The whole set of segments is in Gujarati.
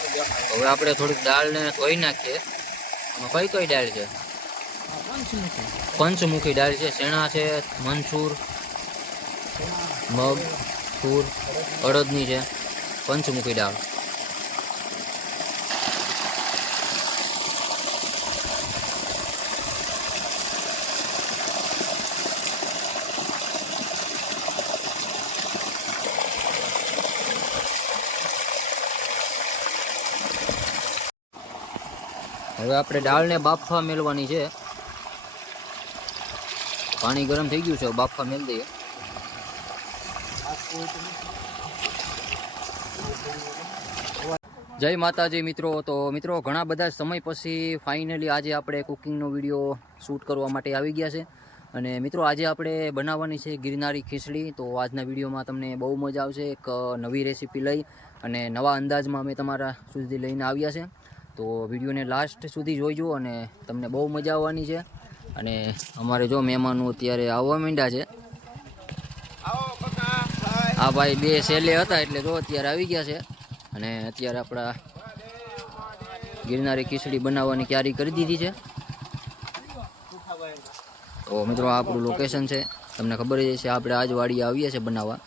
હવે આપણે થોડીક દાળને ધોઈ નાખીએ. આમાં કઈ દાળ છે? પંચમુખી દાળ છે. ચણા છે, મનસૂર, મગ, તૂર, અડદની છે. પંચમુખી દાળ. હવે આપણે દાળને બાફવા મેળવાની છે. પાણી ગરમ થઈ ગયું છે, બાફવા મેળ દઈએ. જય માતાજી મિત્રો. તો મિત્રો ઘણા બધા સમય પછી ફાઇનલી આજે આપણે કુકિંગનો વિડીયો શૂટ કરવા માટે આવી ગયા છે. અને મિત્રો આજે આપણે બનાવવાની છે ગિરનારી ખીચડી. તો આજના વિડીયોમાં તમને બહુ મજા આવશે. એક નવી રેસીપી લઈ અને નવા અંદાજમાં અમે તમારા સુધી લઈને આવ્યા છે. તો વિડીયોને લાસ્ટ સુધી જોઈજો અને તમને બહુ મજા આવવાની છે. અને અમારે જો મહેમાનો અત્યારે આવવા માંડ્યા છે. આ ભાઈ બે સેલે હતા એટલે જો અત્યારે આવી ગયા છે. અને અત્યારે આપણા ગિરનારી ખીચડી બનાવવાની તૈયારી કરી દીધી છે. તો મિત્રો આ આપણું લોકેશન છે, તમને ખબર જ છે. આપણે આજ વાડીએ આવીએ છીએ બનાવવા.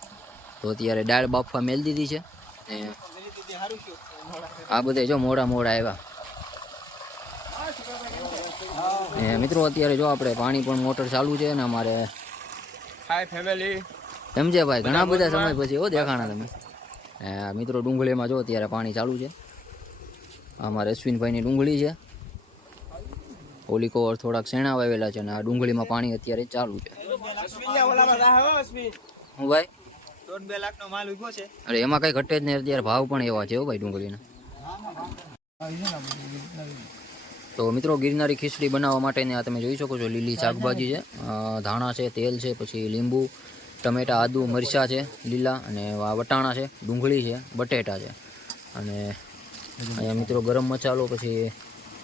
તો અત્યારે દાળ બાફવા મેળ દીધી છે. આ બધા જો મોડા આવ્યા. મિત્રો અત્યારે જો આપણે પાણી પણ મોટર ચાલુ છે ને અમારે સમજે ભાઈ ઘણા બધા સમય પછી હો દેખાણા તમે. મિત્રો ડુંગળીમાં જો અત્યારે પાણી ચાલુ છે. અમારે અશ્વિનભાઈની ડુંગળી છે. ઓલી કોર થોડાક શેણા વાવેલા છે અને આ ડુંગળીમાં પાણી અત્યારે ચાલુ છે. હું ભાઈ 2 લાખનો માલ ઉભો છે. અરે એમાં કઈ ઘટે જ નહીં. અત્યારે ભાવ પણ એવા છે હો ભાઈ ડુંગળીના. તો મિત્રો ગિરનારી ખીચડી બનાવવા માટેની આ તમે જોઈ શકો છો લીલી શાકભાજી છે, ધાણા છે, તેલ છે, પછી લીંબુ, ટમેટા, આદુ, મરચાં છે લીલા, અને વટાણા છે, ડુંગળી છે, બટેટા છે, અને અહીંયા મિત્રો ગરમ મસાલો, પછી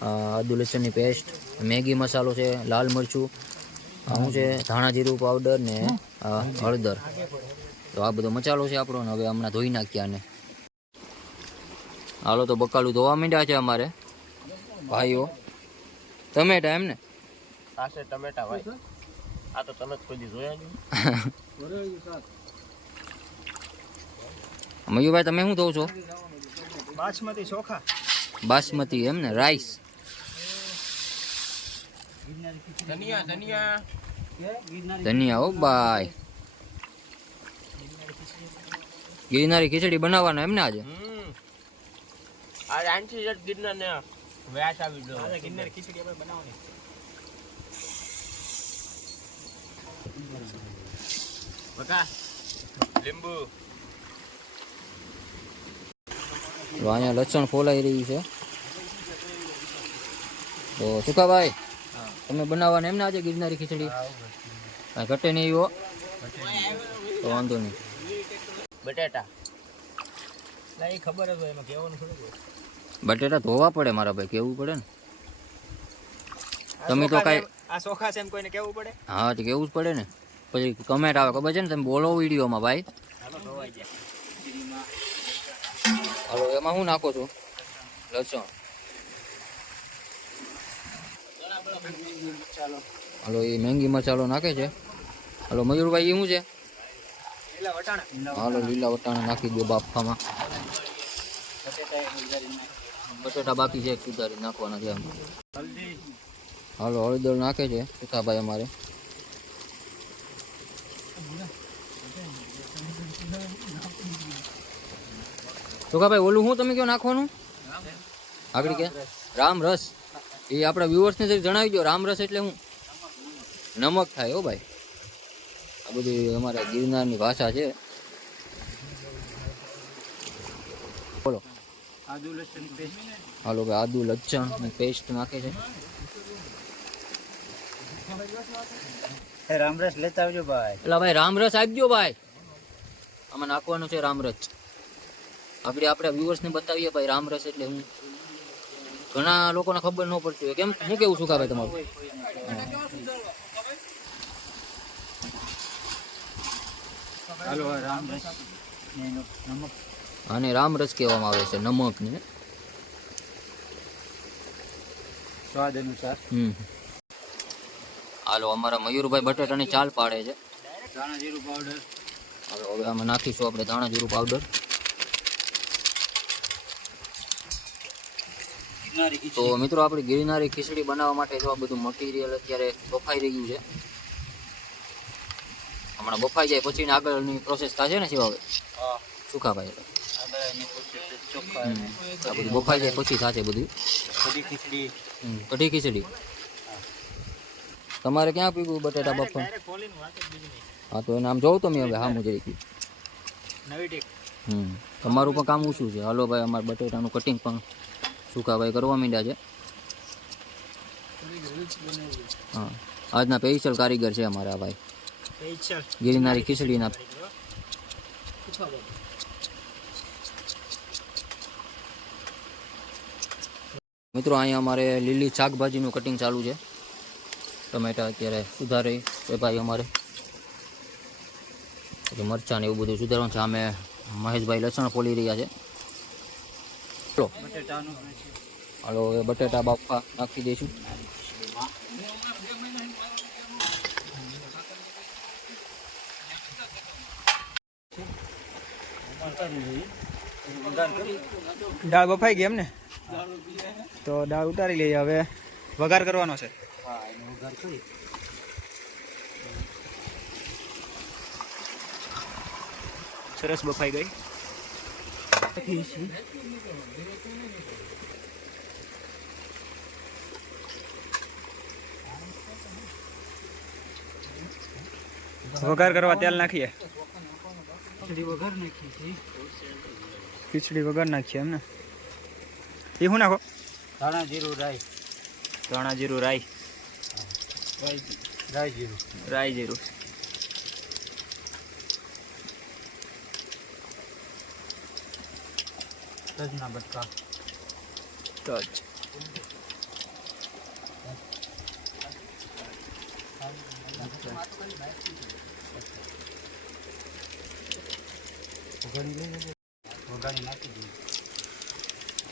આદુ લસણની પેસ્ટ, મેગી મસાલો છે, લાલ મરચું, શું છે, ધાણા જીરું પાવડર ને હળદર. તો આ બધો મસાલો છે આપણો. હવે હમણાં ધોઈ નાખ્યા ને હાલો તો બકાલું ધોવા માંડ્યા છે અમારે ભાઈઓ. ટમેટા એમ ને? આ છે ટમેટા ભાઈ. આ તો તમે કોઈ દી જોયા નહીં. મયુભાઈ તમે શું ધોવો છો? બાસમતી ચોખા. બાસમતી એમ ને? રાઈસ. ધનિયા હો ભાઈ. ગિરનારી ખીચડી બનાવવાનો એમ ને આજે? આ આંટી જટ ગિરનાર ને વ્યાસ આવી ગયો. આ ગિરનારી ખીચડી આપણે બનાવવાની. બકા લીંબુ. અહીંયા લસણ ફોલાઈ રહ્યું છે. તો સુખાભાઈ તમે બનાવવાના એમ ને આજે ગિરનારી ખીચડી? ઘટે નહીં એવો તો વાંધો નહીં. બટેટા ના એ ખબર જ હોય એમાં કેવાનું થોડું. બટેટા ધોવા પડે મારા ભાઈ, કેવું પડે ને. તમે તો કાંઈ આ ચોખા છે એમ કોઈને કેવું પડે? હા તો કેવું જ પડે ને. પછી કમેન્ટ આવે ખબર છે ને, તમે બોલો વિડીયોમાં ભાઈ. હાલો એમાં હું નાખો છો? લસણ. હાલો એ મેંગી મસાલો નાખે છે. હાલો મયુરભાઈ એ શું છે? હાલો લીલા વટાણા નાખી દો બાફામાં. બટેટા બાકી છે, સુધારી નાખવાના છે. હાલો હળદર નાખે છે સુખાભાઈ અમારે. સુખાભાઈ ઓલું શું તમે કયો નાખવાનું આગળ કે? રામ રસ. એ આપણા વ્યુઅર્સને જરી જણાવી દો. રામ રસ એટલે શું? નમક થાય હો ભાઈ. આ બધી અમારા ગિરનારની ભાષા છે. બોલો. આદુ લસણ પેસ્ટ. હાલો ભાઈ આદુ લસણ પેસ્ટ નાખે છે. રામરસ લેતા આવજો ભાઈ. એટલે ભાઈ રામરસ આપજો ભાઈ. આમાં નાખવાનું છે રામરસ. આપણે વ્યુઅર્સને બતાવીએ ભાઈ રામરસ એટલે હું. ઘણા લોકોને ખબર ન પડતી હોય. કેમ હું કેવું સુખા ભાઈ તમારું? હાલો રામરસ. નમક. આને રામરસ કહેવામાં આવે છે, નમક ને. સ્વાદ અનુસાર. હાલો અમારા મયુરભાઈ બટેટાની ચાલ પાડે છે. ધાણા જીરું પાવડર. હવે આમાં નાખીશું આપણે ધાણા જીરું પાવડર. તો મિત્રો આપણે ગિરનારી ખીચડી બનાવવા માટે જો આ બધું મટીરિયલ અત્યારે બફાઈ રહ્યું છે. હમણાં બફાઈ જાય પછી આગળની પ્રોસેસ થશે ને શિવા હવે સુખાભાઈ આ બધું બફાઈ જાય પછી થશે બધું કઢી ખીચડી. તમારે ક્યાં પીવું બટેટા બફા? હા તો એને આમ જોઉં તો મેં હવે હા મુજરી તમારું પણ કામ ઓછું છે. હાલો ભાઈ અમારે બટેટાનું કટિંગ પણ સુખાભાઈ કરવા માંડ્યા છે. હા આજના સ્પેશિયલ કારીગર છે અમારા ભાઈ ગિરનારી ખીચડીના. મિત્રો અહીંયા અમારે લીલી શાકભાજીનું કટિંગ ચાલુ છે. ટમેટા અત્યારે સુધારે એ ભાઈ અમારે મરચાં ને એવું બધું સુધારવાનું છે. અમે મહેશભાઈ લસણ ફોલી રહ્યા છે. હાલો હવે બટેટા બાફા નાખી દઈશું. દાળ બફાઈ ગઈ એમ ને? તો દાળ ઉતારી લઈએ. હવે વઘાર કરવાનો છે. સરસ બફાઈ ગઈ. વઘાર કરવા તેલ નાખીએ. ખીચડી વઘાર નાખીએ એમ ને? એ શું નાખો? ધાણા જીરું રાઈ. ધાણા જીરું રાઈ. રાઈ જીરું. રાઈ જીરું. તજના બટકા. તજ. વઘારી નાખી દઈએ.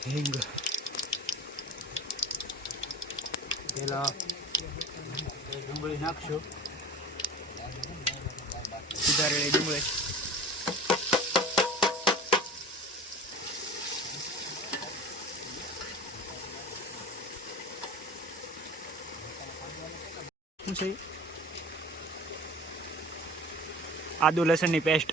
હિંગ. પેલા ડુંગળી નાખશું. સુધારેલી ડુંગળી. શું છે? આદુ લસણની પેસ્ટ.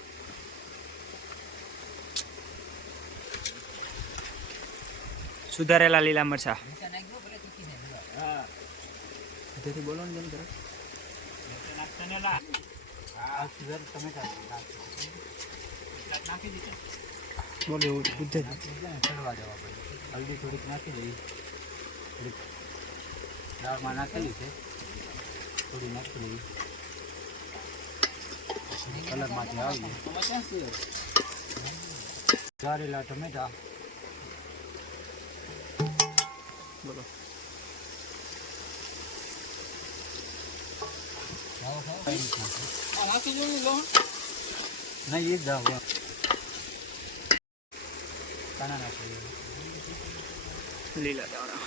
સુધારેલા લીલા મરચા. બોલો ને બેન જરાક. બોલો એવું બુદ્ધ. હલ્દી થોડીક નાખી દઈએ. દાળમાં નાખેલી છે થોડી નાખી દઈએ. કલરમાંથી આવી ગારેલા ટમેટા. બોલો. નહીં એ જ દાવ કાના નાખી લીલા દાણા.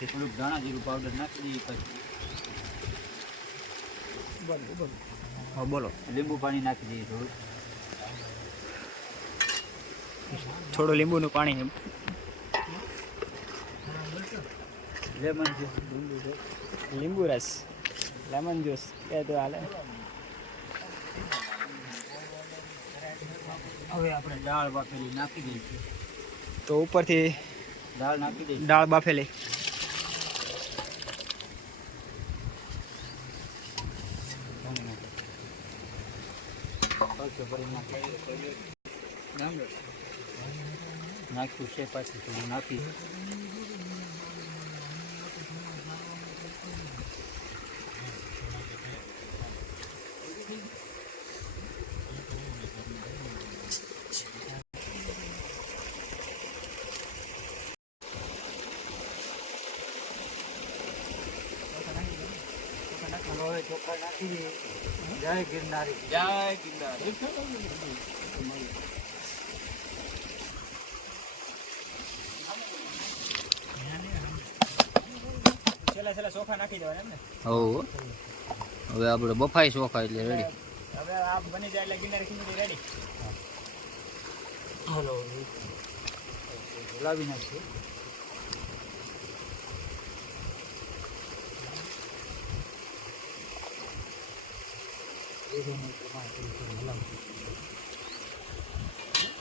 થોડુંક ધાણા જીરું પાવડર નાખી દઈએ. પછી હા બોલો. લીંબુ પાણી નાખી દઈએ. થોડું લીંબુનું પાણી. Lemon juice. લીંબુ રસ. લેમન જ્યુસ કે તો હાલે. હવે આપણે દાળ બાફેલી નાખી દઈએ. તો ઉપરથી દાળ નાખી દઈએ. દાળ બાફેલી. નાખ્યું છે પાછું થોડું નાખી. હવે ચોખા નાખી દઈએ. જય ગિરનારી. જય ગિરનારી. છેલ્લા ચોખા નાખી દેવાના એમ ને. હો હવે આપણે બફાઈ ચોખા એટલે રેડી. હવે આ બની જાય એટલે ગિરનારી ખીચડી રેડી. હાલો બોલાવી નાખીએ.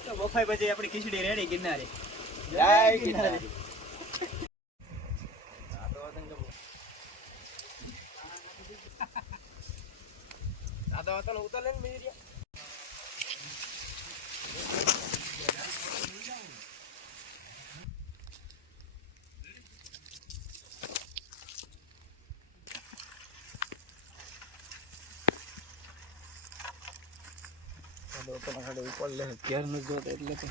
તો બફાઈ પછી આપણી ખીચડી રેડી ગિરનારી. જય ગિરનારી. દાદા હતા ઉતાર લે ને બીજી. ઉપર લે ઘેર ન જોતો એટલે તો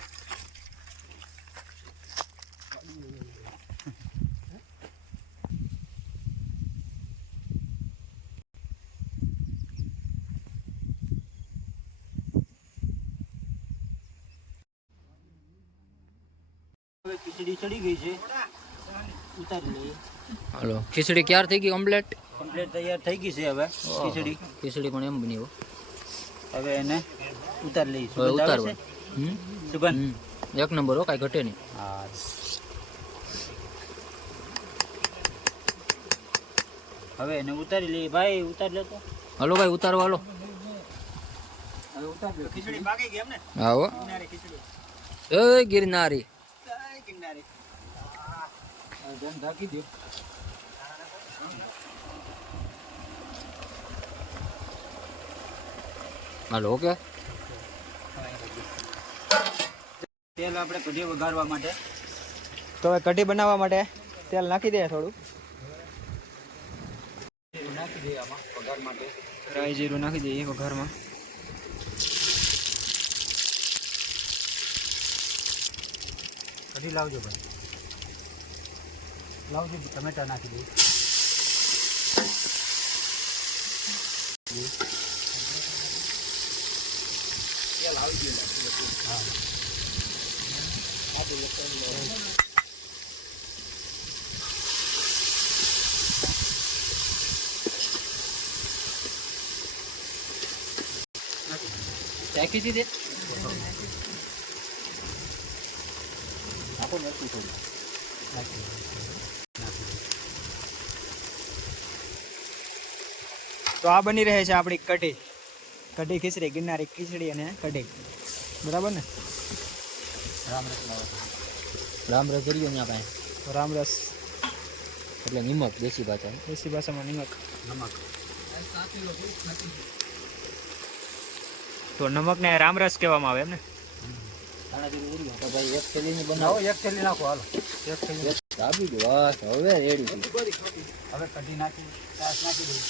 ખીચડી ચડી ગઈ છે. ઉતારી લઈએ. હાલો ખીચડી ક્યાર થઈ ગઈ કમ્પ્લીટ? કમ્પ્લીટ તૈયાર થઈ ગઈ છે હવે ખીચડી. ખીચડી પણ એમ બની હો. હવે એને ઉતારી લઈએ. હવે ઉતારવા. સુગંધ એક નંબર હો, કાંઈ ઘટે નહીં. હા. હવે એને ઉતારી લઈએ. ભાઈ ઉતારી લે તો. હાલો ભાઈ ઉતારવા હાલો. હવે ઉતારી લો. ખીચડી પાકી ગઈ એમ ને. હા હો. ગિરનારી ખીચડી. જય ગિરનારી. જય ગિરનારી. હવે જન ઢાંકી દો. Hello okay. તેલ આપણે કઢી વઘારવા માટે. તો હવે કઢી બનાવવા માટે તેલ નાખી દઈએ થોડું. નાખી દઈએ આમાં વઘાર માટે. રાઈ જીરું નાખી દઈએ વઘારમાં. કઢી લાવજો ભાઈ. લાવજો. ટમેટા નાખી દઈએ. તેલ આવી ગયું. હા. ચાખી દીધે. નાખો નથી થોડું. તો આ બની રહે છે આપણી કઢી ખીચડી. ગિરનારી ખીચડી અને કઢી. બરાબર ને. રામ રસ કરીએ ત્યાં પાસે. રામરસ એટલે નિમક દેશી ભાષા. દેશી ભાષામાં નમક. તો નમકને રામરસ કહેવામાં આવે એમ ને. તો ભાઈ એક થેલીની બનાવો. એક થેલી નાખો. હાલો એક થેલી આપી દો. બસ હવે રેડી. હવે કઢી નાખી. છાશ નાખી દઈએ.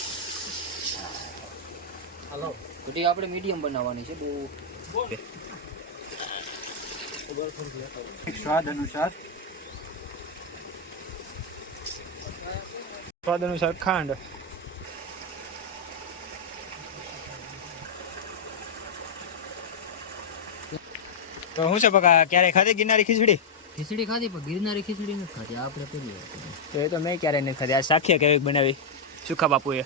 હાલો કઢી આપણે મીડિયમ બનાવવાની છે. બહુ સ્વાદ અનુસાર ખાંડ. તો શું છે બકા, ક્યારે ખાધી ગિરનારી ખીચડી? ખીચડી ખાધી પણ ગિરનારી ખીચડી નથી ખાધી. આપણે પહેલી વાર. તો એ તો મેં ક્યારે નથી ખાધી. આ સાખીએ કેવી બનાવી સુખા બાપુએ.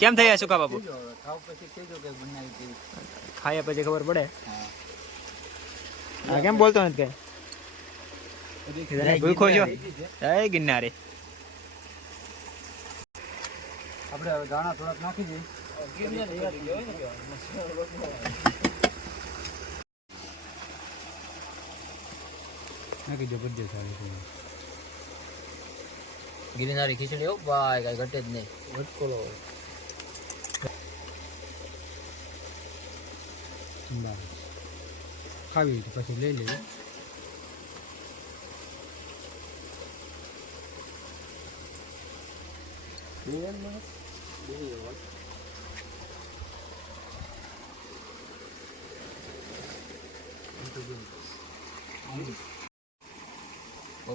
કેમ થયા સુખા બાપુ? ખાયા પછી ખબર પડે. હા કેમ બોલતો નથી કઈ? ભૂખો છો? જય ગિરનારી. આપણે હવે દાણા થોડાક નાખી દઈએ. નાખી દો બધે સારી. ગિરનારી ખીચડી હો ભાઈ, કાંઈ ઘટે જ નહીં. વટકોલો ખાવી તો પછી લઈ લેવી.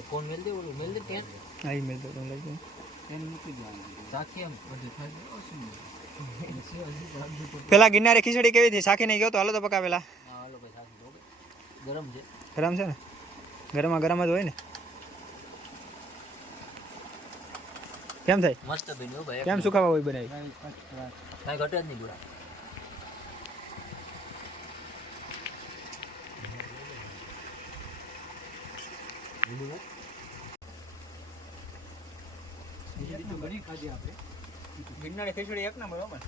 કોણ મેલ દે ઓલું મેલ દે ટેન આઈ મેં તો લઈ ગયો સાખી એમ બધું થાય પેલા ગિરનારી ખીચડી કેવી હતી શાખીને ગયો તો હાલો તો પકા પેલા હા હાલો ભાઈ સાખી દો ગરમ છે ગરમ છે ને ગરમમાં ગરમ જ હોય ને કેમ થાય મસ્ત બન્યું ભાઈ કેમ સુખાવા હોય બનાવી કાંઈ ઘટે જ નહીં ગુડા ગિરનારી ખીચડી એક નંબર બરાબર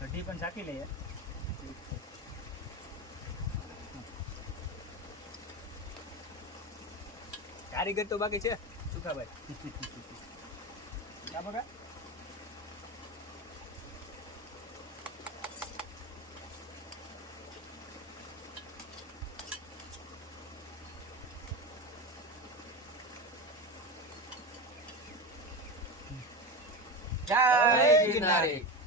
કઢી પણ શાકી લઈએ કારીગર તો બાકી છે સુખાભાઈ ક્યાં બગા જય ગિરનારી